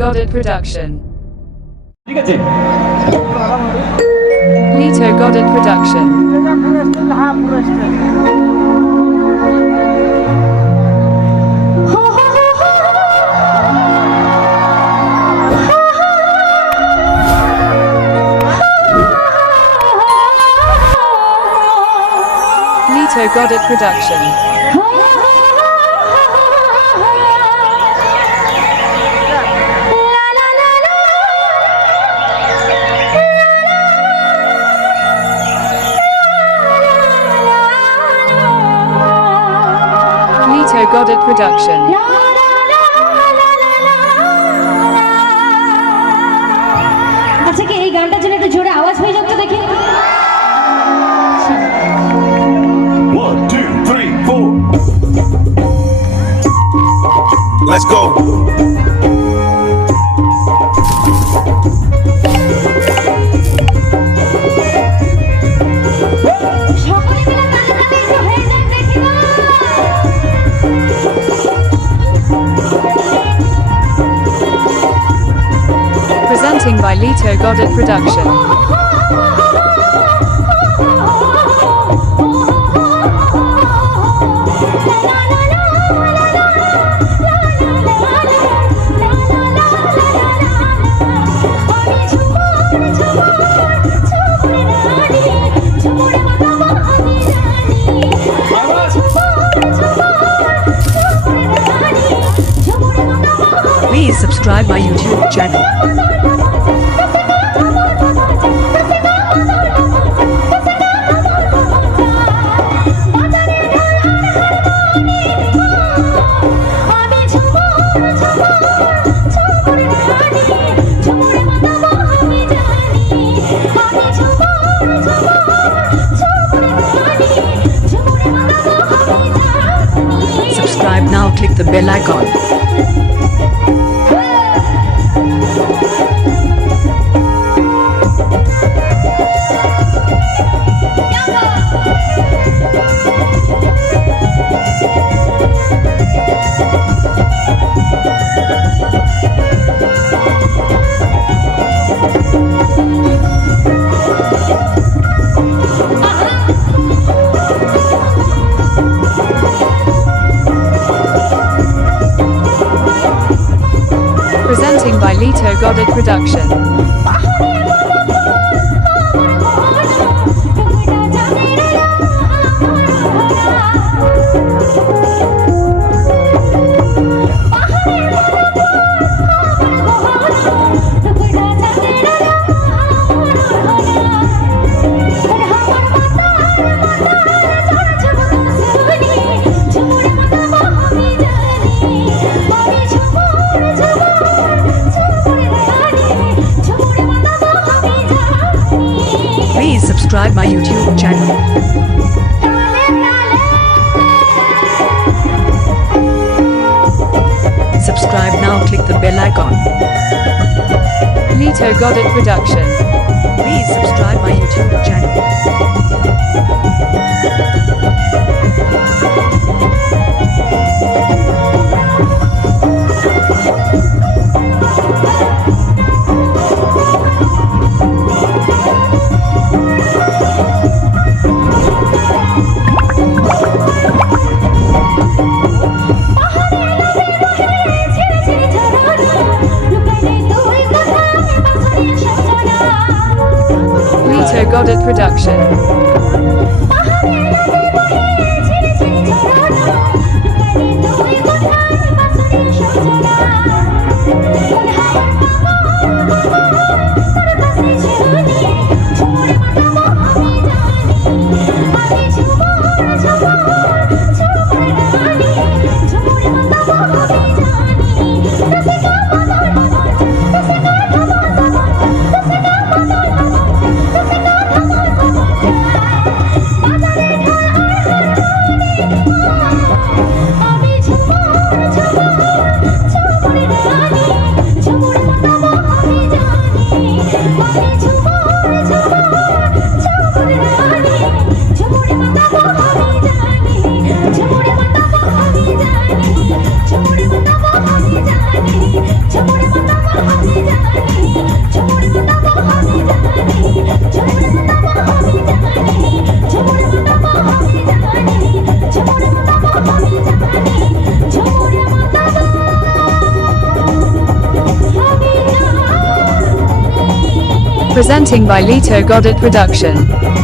Godet production. ঠিক আছে Lita Godet production. Lita Godet production. Lita Godet production. আচ্ছা কি এই গানটার জন্য একটু জোরে আওয়াজ হয়ে যাক তো দেখি। 1, 2, 3, 4. Let's go. সকলে মিলে তালে তালে একটু হয়ে যাক দেখি না। Presenting by Lita Godet production. Please subscribe my YouTube channel. Subscribe now, click the bell icon. Presenting by Lita Godet production. Please subscribe my YouTube channel. Subscribe now, click the bell icon. Lita Godet production. Please subscribe my YouTube channel. Lita Godet production. Presenting by Lita Godet Production.